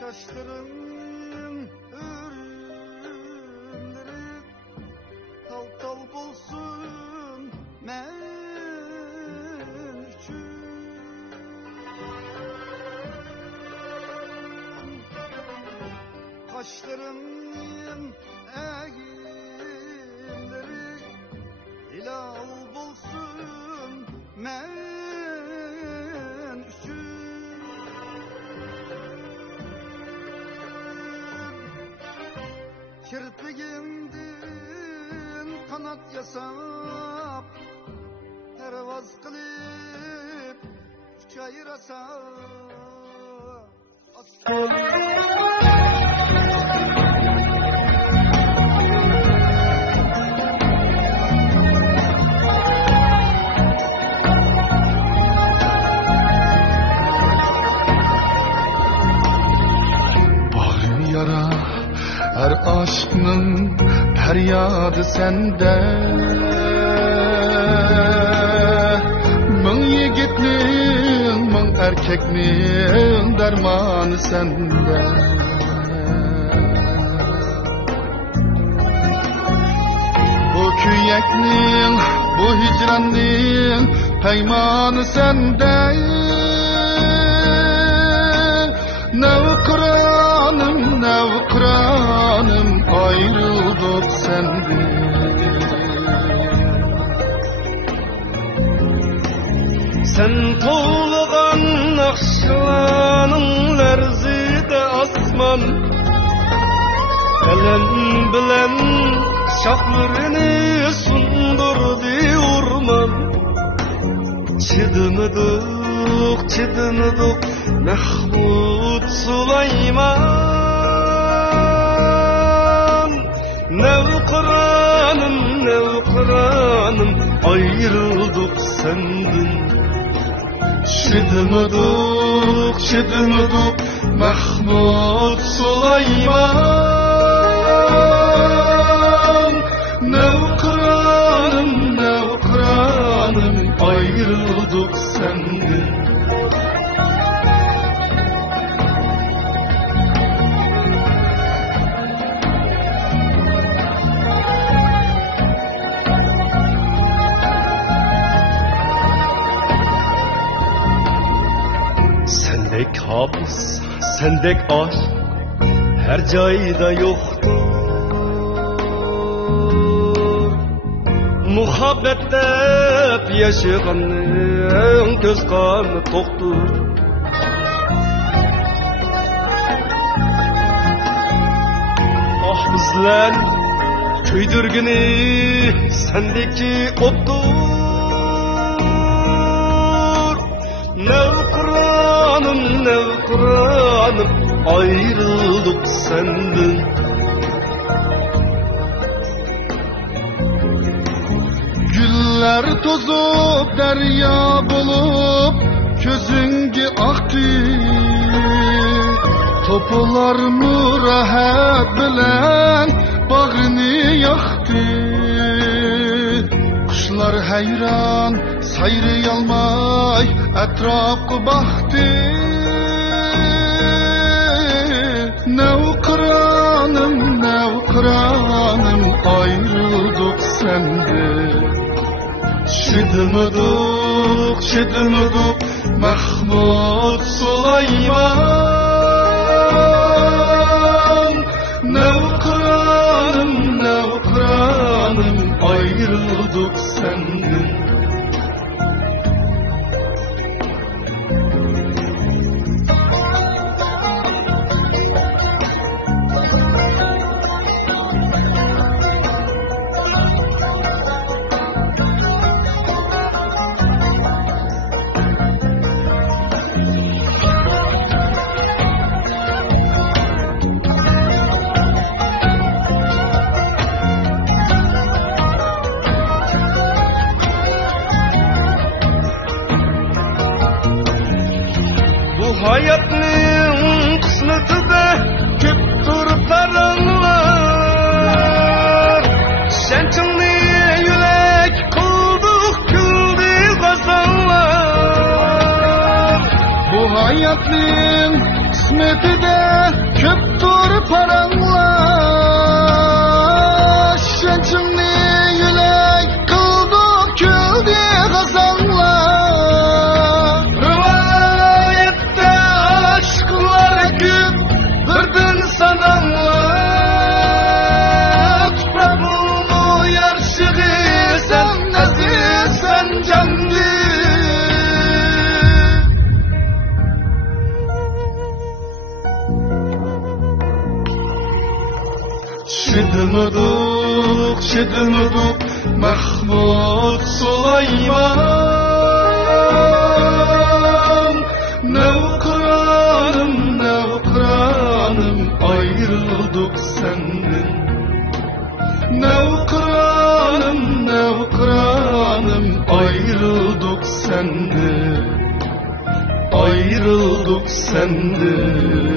Çaşlarım örümleri tal tal bolsun men üçün. Kaşlarımın eğimleri hilal bolsun men üçün. Kirpigimden kanat yasap pervaz qilib uçayrasam Bağrı yara her aşkının feryadı sende. Mın yigitnin, mın erkeknin dermanı sende. Bu küyeknin, bu hicrannin peymanı sende. Nevkıranım, nevkıranım ayrıldık senden. Sen toğlagan nakşılanın lerzide asman, elem bilen şahlarını sundurdu urman. Çıdınıdık, çıdınıdık Mahmud Süleyman. Nevkıranım, nevkıranım ayrıldık senden. Çıdınıdık, çıdınıdık Mahmud Süleyman. Nevkıranım, nevkıranım ayrıldık senden. Sendek hapis, sendek aşk her cayda yoktur. Muhabbet dep yaşaganın göz kanı toktur. Ah bizler köydürgünü sendeki ottur. Nevkıranım, nevkıranım ayrıldık senden. Güller tozup derya bulup közünge aktı. Topular murahat bilen bağrını yaktı. Kuşlar hayran sayrayalmay etrafı baktı. Nevkıranım, nevkıranım ayrıldık senden. Çıdınıdık, çıdınıdık Mahmud Süleyman. Nevkıranım, nevkıranım ayrıldık senden. Hayatın kısmetinde köp turtarınlar. Şençinli yürek kıldık küldü kazanlar. Bu Hayatın kısmeti de köptür paranlar. Şencimni yülek kıldı küldü kazanlar. Rivayette aşklar küp birden sananlar. Tuprağımı yarşığı sen aziz sen canlı. Şedinuduk Mahmud Süleyman. Nevkıranım ayrıldık senden. Nevkıranım ayrıldık senden. Ayrıldık senden.